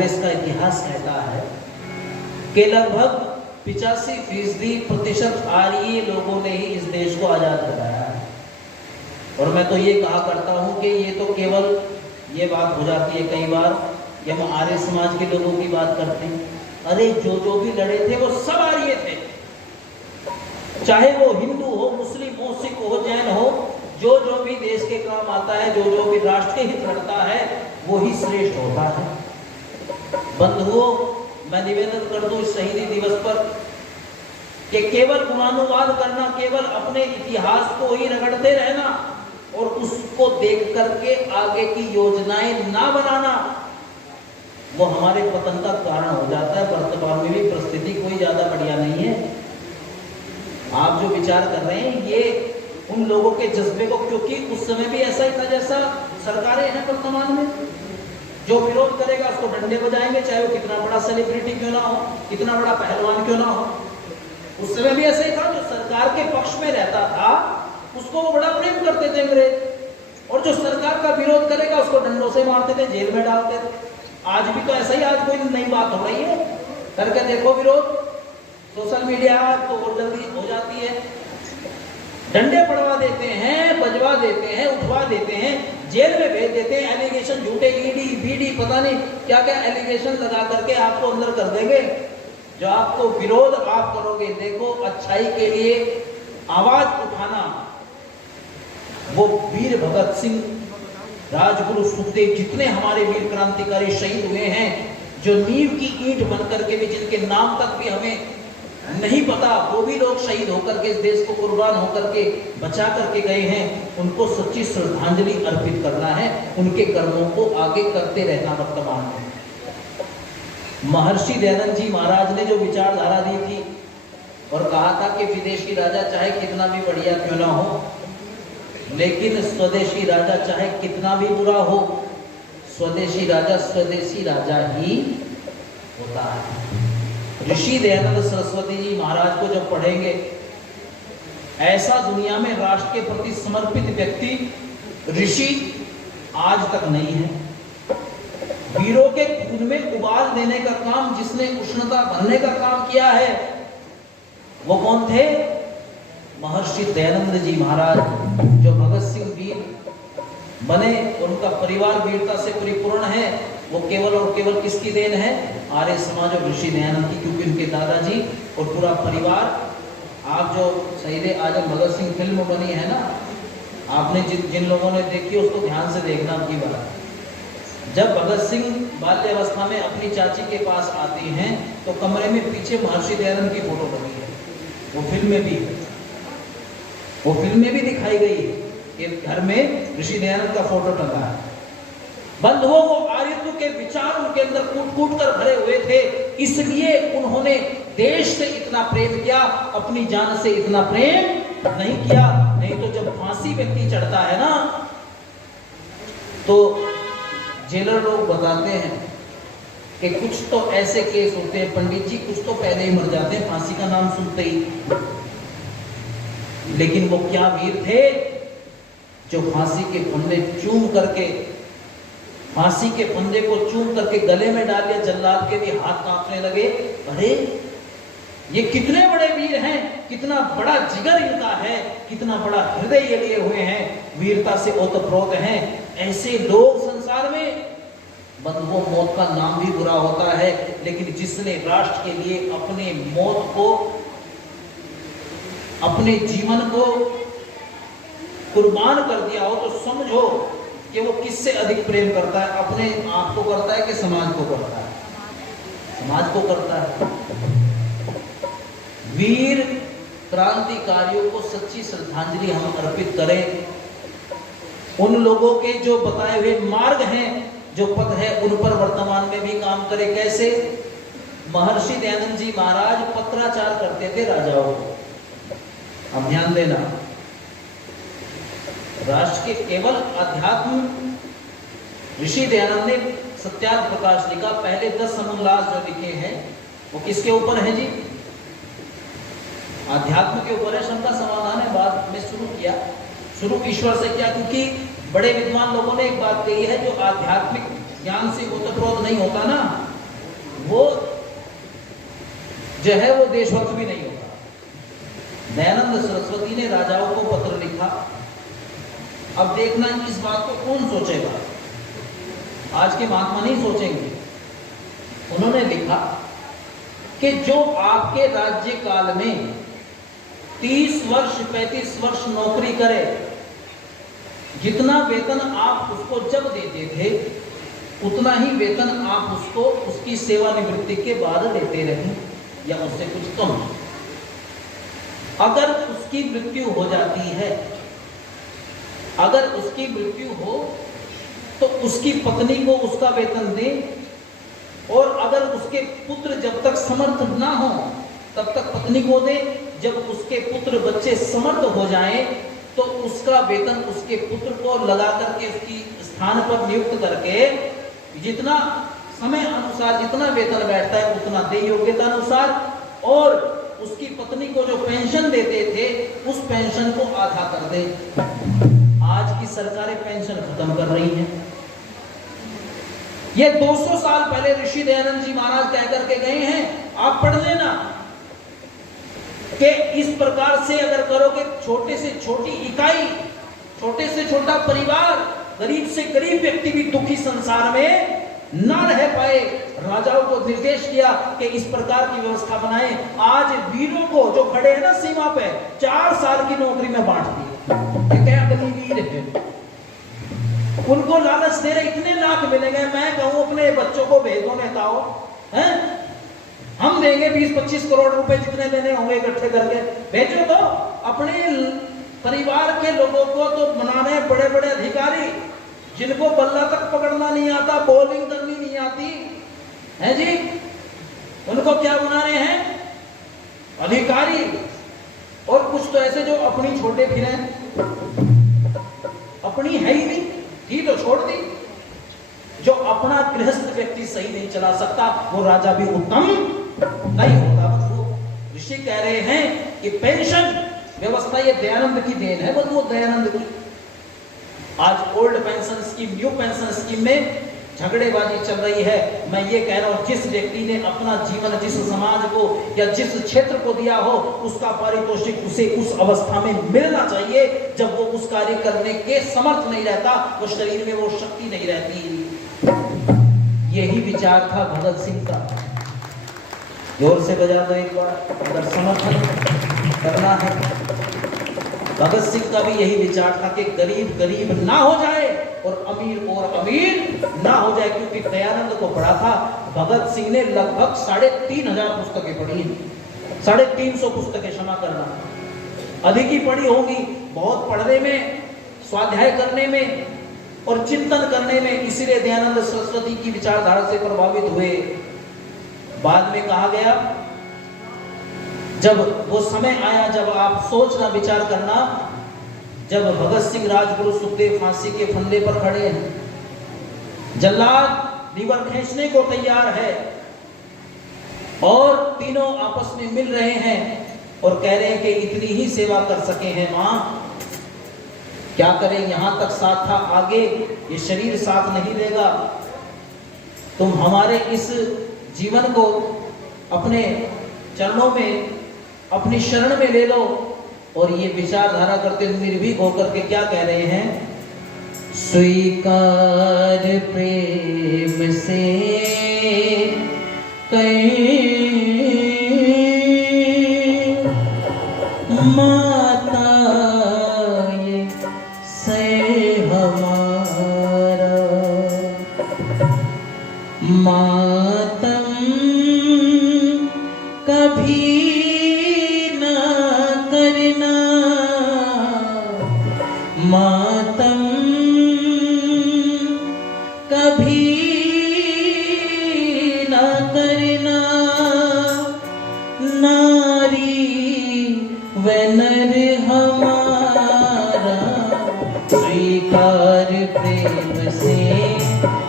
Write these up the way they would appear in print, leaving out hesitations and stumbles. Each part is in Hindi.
कांग्रेस का इतिहास कहता है कि लगभग 85% आर्य लोगों ने ही इस देश को आजाद कराया है। और मैं तो ये कहा करता हूं कि ये तो केवल ये बात हो जाती है कई बार कि हम आर्य समाज के लोगों की बात करते हैं। अरे जो भी लड़े थे वो सब आर्य थे, चाहे वो हिंदू हो, मुस्लिम हो, सिख हो, जैन हो, जो भी देश के काम आता है, जो भी राष्ट्र के हित रखता है, वो ही श्रेष्ठ होता है। बंधुओं, मैं निवेदन कर दूं इस शहीदी दिवस पर कि केवल गुणानुवाद करना, केवल अपने इतिहास को ही रगड़ते रहना और उसको देख करके आगे की योजनाएं ना बनाना, वो हमारे पतन का कारण हो जाता है। वर्तमान में भी परिस्थिति कोई ज्यादा बढ़िया नहीं है। आप जो विचार कर रहे हैं ये उन लोगों के जज्बे को, क्योंकि उस समय भी ऐसा ही था जैसा सरकारें हैं वर्तमान में। जो विरोध करेगा उसको डंडे बजाएंगे, चाहे वो कितना बड़ा सेलिब्रिटी क्यों ना हो, कितना बड़ा पहलवान क्यों ना हो। उस समय भी ऐसा ही था, जो सरकार के पक्ष में रहता था उसको वो बड़ा प्रेम करते थे अंग्रेज, और जो सरकार का विरोध करेगा उसको डंडों से मारते थे, जेल में डालते थे। आज भी तो ऐसा ही, आज कोई नई बात हो रही है, करके देखो विरोध, सोशल मीडिया तो वो जल्दी हो जाती है, डंडे पड़वा देते हैं, बजवा देते हैं, उठवा देते हैं, जेल में भेज देते हैं, एलिगेशन झूठे, ईडी बीडी पता नहीं क्या क्या एलिगेशन लगा करके आपको अंदर कर देंगे। जो आपको विरोध आप करोगे, देखो अच्छाई के लिए आवाज उठाना, वो वीर भगत सिंह, राजगुरु सुखदेव, जितने हमारे वीर क्रांतिकारी शहीद हुए हैं, जो नींव की ईंट बनकर के भी, जिनके नाम तक भी हमें नहीं पता, वो भी लोग शहीद होकर के इस देश को कुर्बान होकर के बचा करके गए हैं, उनको सच्ची श्रद्धांजलि अर्पित करना है, उनके कर्मों को आगे करते रहना। वर्तमान में महर्षि दयानंद जी महाराज ने जो विचारधारा दी थी और कहा था कि विदेशी राजा चाहे कितना भी बढ़िया क्यों ना हो, लेकिन स्वदेशी राजा चाहे कितना भी बुरा हो, स्वदेशी राजा स्वदेशी राजा ही होता है। ऋषि दयानंद सरस्वती जी महाराज को जब पढ़ेंगे, ऐसा दुनिया में राष्ट्र के प्रति समर्पित व्यक्ति ऋषि आज तक नहीं है। वीरों के खून में उबाल देने का काम, जिसने उष्णता भरने का काम किया है, वो कौन थे? महर्षि दयानंद जी महाराज, जो भगत सिंह वीर बने, उनका परिवार वीरता से परिपूर्ण है। वो केवल और केवल किसकी देन है? आर्य समाज और ऋषि दयानंद की, क्योंकि उनके दादाजी और पूरा परिवार। आप जो शहीद आजम भगत सिंह फिल्म बनी है ना, आपने जिन लोगों ने देखी उसको ध्यान से देखना की बात। जब भगत सिंह बाल्यावस्था में अपनी चाची के पास आती हैं तो कमरे में पीछे महर्षि दयानंद की फोटो लगी है। वो फिल्म में भी दिखाई गई है कि घर में ऋषि दयानंद का फोटो टंगा है। बंधुओं, वो आर्यत्व के विचार उनके अंदर कूट कूट कर भरे हुए थे, इसलिए उन्होंने देश से इतना प्रेम किया, अपनी जान से इतना प्रेम नहीं किया। नहीं तो जब फांसी व्यक्ति चढ़ता है ना, तो जेलर लोग बताते हैं कि कुछ तो ऐसे केस होते हैं, पंडित जी कुछ तो पहले ही मर जाते हैं फांसी का नाम सुनते ही। लेकिन वो क्या वीर थे, जो फांसी के फंदे चूम करके, फांसी के फंदे को चूम करके गले में डाल दिया, जल्लाद के भी हाथ कांपने लगे। अरे ये कितने बड़े वीर हैं, कितना बड़ा जिगर इनका है, कितना बड़ा हृदय ये लिए हुए हैं, वीरता से ओतप्रोत हैं। ऐसे लोग संसार में, बंधुओं, मौत का नाम भी बुरा होता है, लेकिन जिसने राष्ट्र के लिए अपने मौत को, अपने जीवन को कुर्बान कर दिया हो, तो समझो कि वो किससे अधिक प्रेम करता है, अपने आप को करता है कि समाज को करता है? समाज को करता है। वीर क्रांतिकारियों को सच्ची श्रद्धांजलि हम अर्पित करें। उन लोगों के जो बताए हुए मार्ग हैं, जो पथ है, उन पर वर्तमान में भी काम करें। कैसे? महर्षि दयानंद जी महाराज पत्राचार करते थे राजाओं को। अब ध्यान देना, राष्ट्र के केवल अध्यात्म, ऋषि दयानंद ने सत्यार्थ प्रकाश लिखा। पहले 10 समोल्लास जो लिखे हैं वो किसके ऊपर है जी? अध्यात्म के ऊपर है। शंका समाधान है, बाद में शुरू ईश्वर से किया, क्योंकि बड़े विद्वान लोगों ने एक बात कही है, जो आध्यात्मिक ज्ञान से ओतप्रोत नहीं होता ना, वो जो है वो देशभक्त भी नहीं होगा। दयानंद सरस्वती ने राजाओं को पत्र लिखा। अब देखना इस बात को कौन सोचेगा, आज के महात्मा नहीं सोचेंगे। उन्होंने लिखा कि जो आपके राज्य काल में 30 वर्ष 35 वर्ष नौकरी करे, जितना वेतन आप उसको जब देते थे उतना ही वेतन आप उसको उसकी सेवानिवृत्ति के बाद देते रहें या उससे कुछ कम। अगर उसकी मृत्यु हो जाती है, अगर उसकी मृत्यु हो तो उसकी पत्नी को उसका वेतन दें, और अगर उसके पुत्र जब तक समर्थ ना हो तब तक पत्नी को दे। जब उसके पुत्र बच्चे समर्थ हो जाएं तो उसका वेतन उसके पुत्र को लगा करके उसकी स्थान पर नियुक्त करके जितना समय अनुसार जितना वेतन बैठता है उतना दे योग्यता अनुसार, और उसकी पत्नी को जो पेंशन देते थे उस पेंशन को आधा कर दे। आज की सरकारें पेंशन खत्म कर रही हैं। ये 200 साल पहले ऋषि दयानंद जी महाराज कह करके गए हैं, आप पढ़ लेना कि इस प्रकार से अगर करोगे, छोटे से छोटी इकाई, छोटे से छोटा परिवार, गरीब से गरीब व्यक्ति भी दुखी संसार में ना रह पाए। राजाओं को निर्देश किया कि इस प्रकार की व्यवस्था बनाएं। आज वीरों को जो खड़े हैं ना सीमा पे, 4 साल की नौकरी में बांट दी। क्या बनी वीर है, उनको लालच दे रहे, इतने लाख मिलेंगे। मैं कहूं अपने बच्चों को भेज दो नेताओं, हैं हम देंगे 20-25 करोड़ रुपए जितने देने होंगे इकट्ठे करके भेजो। तो अपने परिवार के लोगों को तो बना रहे बड़े बड़े अधिकारी, जिनको बल्ला तक पकड़ना नहीं आता, बॉलिंग करनी नहीं आती है जी, उनको क्या बना रहे हैं अधिकारी। और कुछ तो ऐसे जो अपनी छोटे फिरे, अपनी है ही नहीं, थी तो छोड़ दी। जो अपना गृहस्थ व्यक्ति सही नहीं चला सकता वो राजा भी उत्तम नहीं होता। वो ऋषि कह रहे हैं कि पेंशन व्यवस्था ये दयानंद की देन है, वो दयानंद की। आज old pension scheme, new pension scheme में झगड़ेबाजी चल रही है। मैं ये कह रहा हूं, जिस व्यक्ति ने अपना जीवन जिस समाज को या जिस क्षेत्र को दिया हो उसका पारितोषिक उसे उस अवस्था में मिलना चाहिए जब वो उस कार्य करने के समर्थ नहीं रहता, वो शरीर में वो शक्ति नहीं रहती। यही विचार था भगत सिंह का। जोर से बजा दो एक बार अगर समर्थन करना है। भगत सिंह का भी यही विचार था कि गरीब गरीब ना हो जाए और अमीर ना हो जाए, क्योंकि दयानंद को पढ़ा था। भगत सिंह ने लगभग 3500 पुस्तकें पढ़ी, 350 पुस्तकें, क्षमा करना, अधिक ही पढ़ी होंगी। बहुत पढ़ने में, स्वाध्याय करने में और चिंतन करने में, इसीलिए दयानंद सरस्वती की विचारधारा से प्रभावित हुए। बाद में कहा गया, जब वो समय आया जब आप सोचना विचार करना, जब भगत सिंह राजगुरु सुखदेव फांसी के फंदे पर खड़े हैं, जल्लाद लीवर खींचने को तैयार है और तीनों आपस में मिल रहे हैं और कह रहे हैं कि इतनी ही सेवा कर सके हैं मां, क्या करें, यहां तक साथ था, आगे ये शरीर साथ नहीं देगा। तुम हमारे इस जीवन को अपने चरणों में, अपनी शरण में ले लो। और ये विचारधारा करते निर्भीक होकर के क्या कह रहे हैं, स्वीकार प्रेम से माता ये से हमारा, मातम कभी न करना, मातम कभी न करना, नारी व नर हमारा, स्वीकार प्रेम से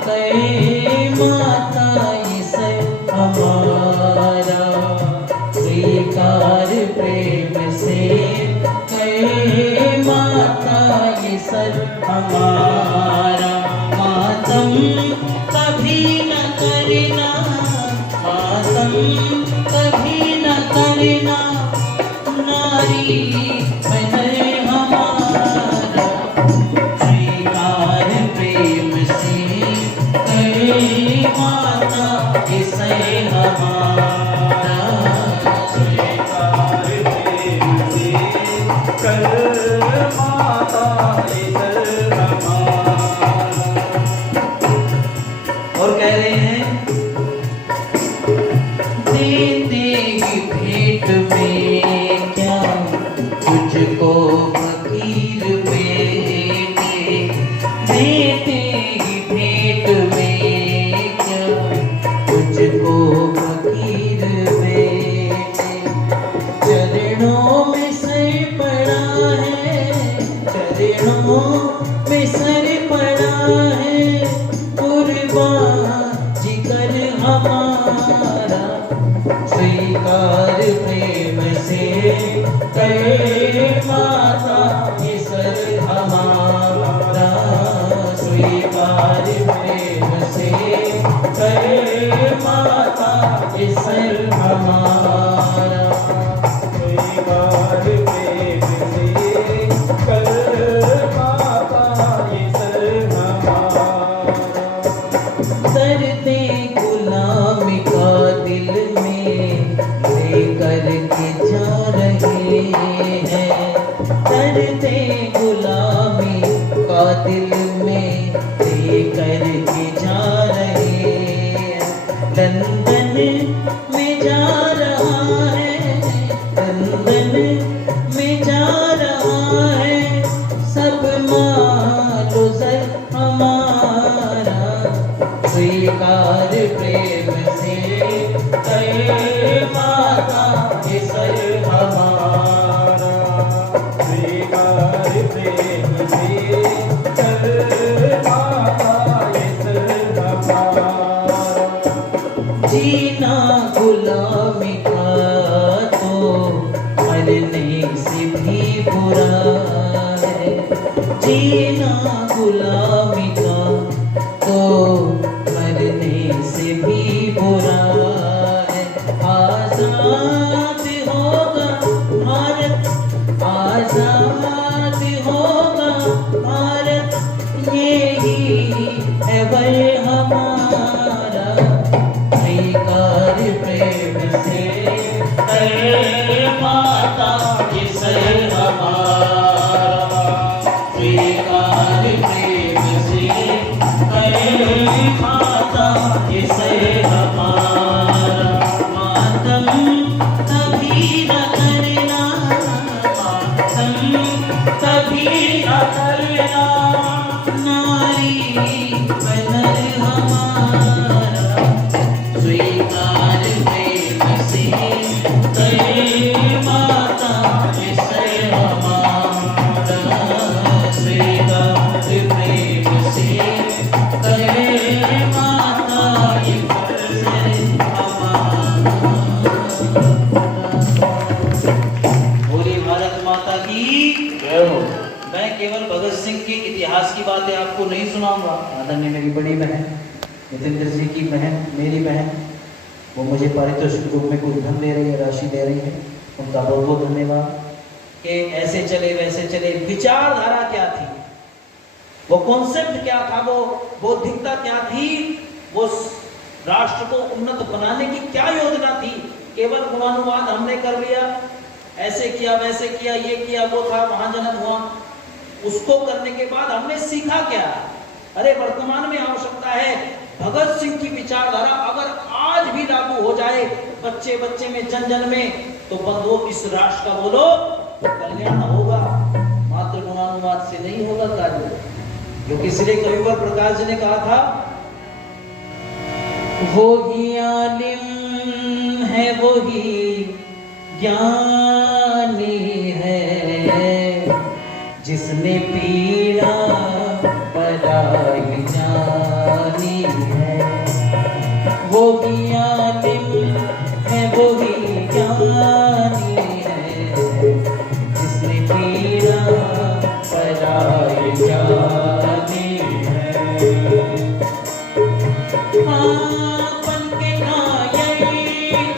कहे माता ये सब हमारा, स्वीकार प्रेम से कहे माता ये सब हमारा, मातम कभी न करना, मन हमारा स्वीकार प्रेम से करे माता इसे हमारा स्वीकार प्रेम से कर माता इसे हमारा। और कह रहे हैं देते ही भेंट में क्या तुझको फकीर बेटे, देते ही भेंट में क्या तुझको फकीर बेटे, चरणों में सिर पड़ा है, चरणों में सिर पड़ा है, जिगर हमारा स्वीकार प्रेम से करे माता ये सर हमारा स्वीकार प्रेम से करे माता ये सर हमारा स्वीकार प्रेम से कर माता इसे हमारा। दर्दे गुलामी का दिल में लेकर के जा रहे हैं, दर्दे गुलामी का दिल में लेकर के जा रहे हैं, लंदन में जा रहा है, लंदन में जा रहा है, सब मालो जर हमारा स्वीकार प्रेम से करे माता ये सर हमारा स्वीकार प्रेम से कर माता इसे हमारा। जीना गुलामी का तो मरने से भी बुरा है, जीना गुलामी का तो मरने से भी बुरा है, आजाद होगा भारत, आजाद होगा भारत, यही है बल हमारा स्वीकार प्रेम से करे माता ये सर हमारा स्वीकार प्रेम से करे माता ये सर हमारा। मातम कभी न करना, मातम कभी न करना, नारी बनर हमारा स्वीकार प्रेम से करे माता ये सर हमारा स्वीकार प्रेम से करे माता ये सर हमारा। बोली भारत माता की जय हो। मैं केवल भगत सिंह के इतिहास की बातें आपको नहीं सुनाऊंगा। आदरणीय मेरी बड़ी बहन नितेंद्र जी की बहन, मेरी बहन, वो मुझे पारितोषिक रूप में कुछ धन दे रही है, राशि दे रही है, उनका बहुत बहुत धन्यवाद। कि ऐसे चले वैसे चले, विचारधारा क्या थी, वो कॉन्सेप्ट क्या था, वो बौद्धिकता क्या थी, वो राष्ट्र को उन्नत बनाने की क्या योजना थी। केवल गुणानुवाद हमने कर लिया, ऐसे किया वैसे किया, ये किया वो था, वहां जन्म हुआ, उसको करने के बाद हमने सीखा क्या। अरे वर्तमान में आवश्यकता है भगत सिंह की विचारधारा अगर आज भी लागू हो जाए बच्चे बच्चे में, जन जन में, तो बंधुओं इस राष्ट्र का बोलो कल्याण होगा, मात्र गुणानुवाद से नहीं होगा कार्य। क्योंकि इसलिए कविवर प्रकाश जी ने कहा था, वो ही आलिम है वो ही ज्ञानी है, जिसने पीड़ा पराई जानी है। वो ही आलिम है वो ही ज्ञानी है, जिसने पीड़ा पराई जानी है। आपन के कायल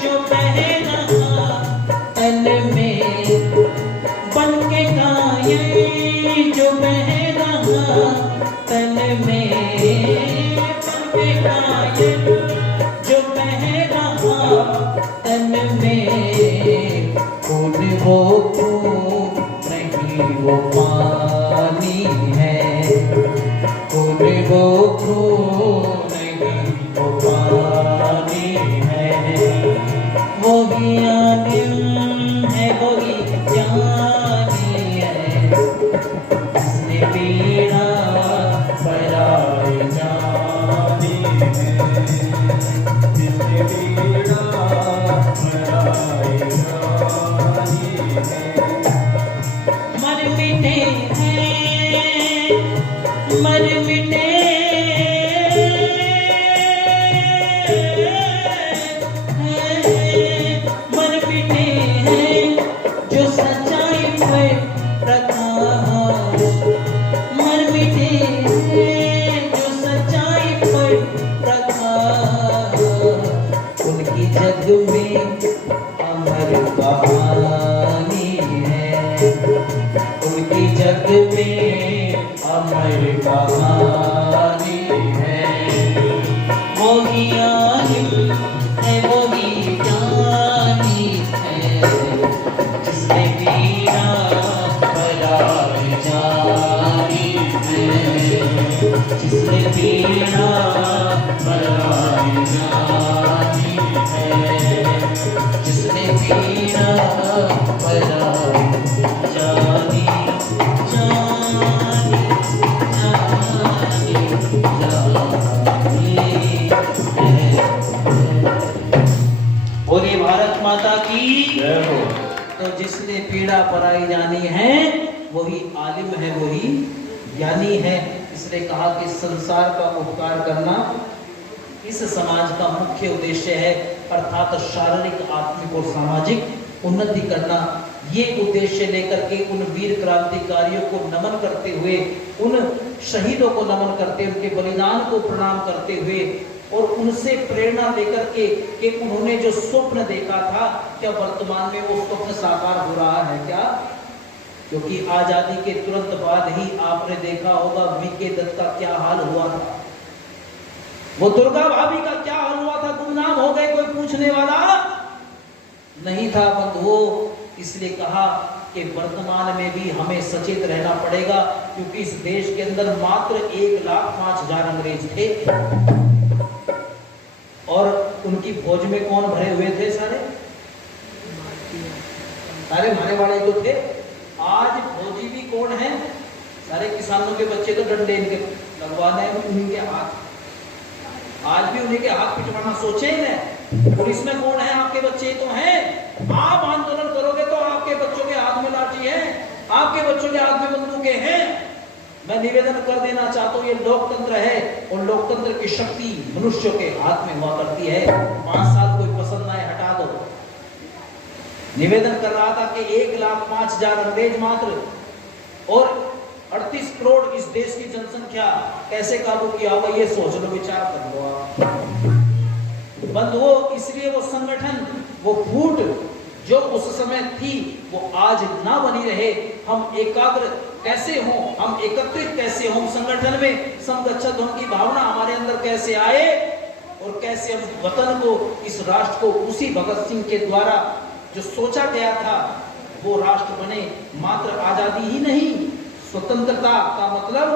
जो बह रहा तन में, जो बह रहा तन में मन पे कायल, जो बह रहा तन में खून वो खून नहीं वो पानी है, खून वो खून नहीं वो पानी है, वो ही आलिम है वो ही ज्ञानी है, जिसने पीड़ा पराई जानी है, जिसने पीड़ा पराई जानी है। मर मिटे हैं, मर मिटे हैं, मर मिटे हैं जो सच्चाई पर प्रकाश, मर मिटे हैं जो सच्चाई पर प्रकाश, उनकी जग में अमर कहानी है, उनकी जग में अमर कहानी है, वो ही आलिम है वो ही ज्ञानी है, जिसने पीड़ा पराई जानी है, जिसने पीड़ा पराई जानी है, जिसने पीड़ा पराई जानी जानी जानी जानी है। बोलिए भारत माता की। जय हो। तो जिसने पीड़ा पराई जानी है वही आलिम है वही ज्ञानी है। इसलिए कहा कि संसार का उपकार करना इस समाज का मुख्य उद्देश्य है, अर्थात शारीरिक आत्मिक और सामाजिक उन्नति करना। ये उद्देश्य लेकर के उन वीर क्रांतिकारियों को नमन करते हुए, उन शहीदों को नमन करते, उनके बलिदान को प्रणाम करते हुए और उनसे प्रेरणा लेकर के कि उन्होंने जो स्वप्न देखा था क्या वर्तमान में वो स्वप्न साकार हो रहा है क्या? क्योंकि आजादी के तुरंत बाद ही आपने देखा होगा वीके दत्त का क्या हाल हुआ था, वो दुर्गा भाभी का क्या हाल हुआ था, गुमनाम हो गए, कोई पूछने वाला नहीं था बंधुओं। इसलिए कहा कि वर्तमान में भी हमें सचेत रहना पड़ेगा, क्योंकि इस देश के अंदर मात्र 1,05,000 अंग्रेज थे और उनकी फौज में कौन भरे हुए थे? सारे मारे वाले तो थे। आज फौजी भी कौन है? सारे किसानों के बच्चे तो डंडे इनके लगवाने उन्हीं के हाथ, आज भी उन्हीं के हाथ पिटवाना सोचे ही। पुलिस में कौन है? आपके बच्चे तो हैं। आप आंदोलन करोगे तो आपके बच्चों के हाथ में लाठी है, आपके बच्चों के हाथ में बंदूकें हैं। मैं निवेदन कर देना चाहता हूँ, ये लोकतंत्र है और लोकतंत्र की शक्ति मनुष्यों के हाथ में हुआ करती है। 5 साल कोई पसंद आए हटा दो। निवेदन कर रहा था कि 1,05,000 अंग्रेज मात्र और 38 करोड़ इस देश की जनसंख्या कैसे काबू किया होगा, ये सोच लो, विचार कर लो आप बंधुओं। इसलिए वो संगठन, वो फूट जो उस समय थी वो आज ना बनी रहे। हम एकाग्र कैसे हों, हम एकत्रित कैसे हों संगठन में, संगठन की भावना हमारे अंदर कैसे आए और कैसे हम वतन को, इस राष्ट्र को उसी भगत सिंह के द्वारा जो सोचा गया था वो राष्ट्र बने। मात्र आजादी ही नहीं, स्वतंत्रता का मतलब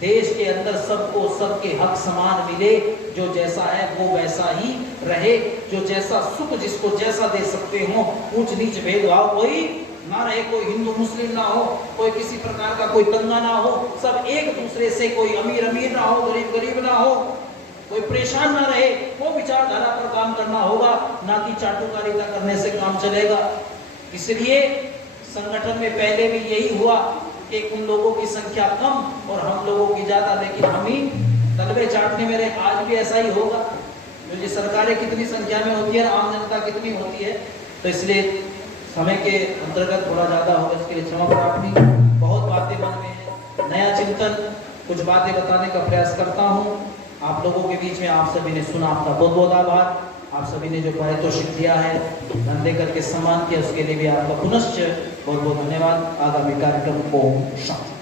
देश के अंदर सबको सबके हक समान मिले, जो जैसा है वो वैसा ही रहे, जो जैसा सुख जिसको जैसा दे सकते हो, ऊंच नीच भेदभाव कोई ना रहे, कोई हिंदू मुस्लिम ना हो, कोई किसी प्रकार का कोई दंगा ना हो, सब एक दूसरे से, कोई अमीर अमीर ना हो, गरीब गरीब ना हो, कोई परेशान ना रहे। वो विचारधारा पर काम करना होगा, ना कि चाटुकारिता करने से काम चलेगा। इसलिए संगठन में पहले भी यही हुआ कि उन लोगों की संख्या कम और हम लोगों की ज्यादा, लेकिन हम ही तलबे चाटने में रहे। आज भी ऐसा ही होगा, क्योंकि सरकारें कितनी संख्या में होती है, आम जनता कितनी होती है। तो इसलिए समय के अंतर्गत थोड़ा ज्यादा होगा, इसके लिए क्षमा प्रार्थी। बहुत बातें मन में है, नया चिंतन, कुछ बातें बताने का प्रयास करता हूँ आप लोगों के बीच में। आप सभी ने सुना, आपका बहुत बहुत आभार। आप सभी ने जो पारितोषिक दिया है, धन दे करके सम्मान किया, उसके लिए भी आपका पुनश्च बहुत बहुत धन्यवाद। आगामी कार्यक्रम को शांति।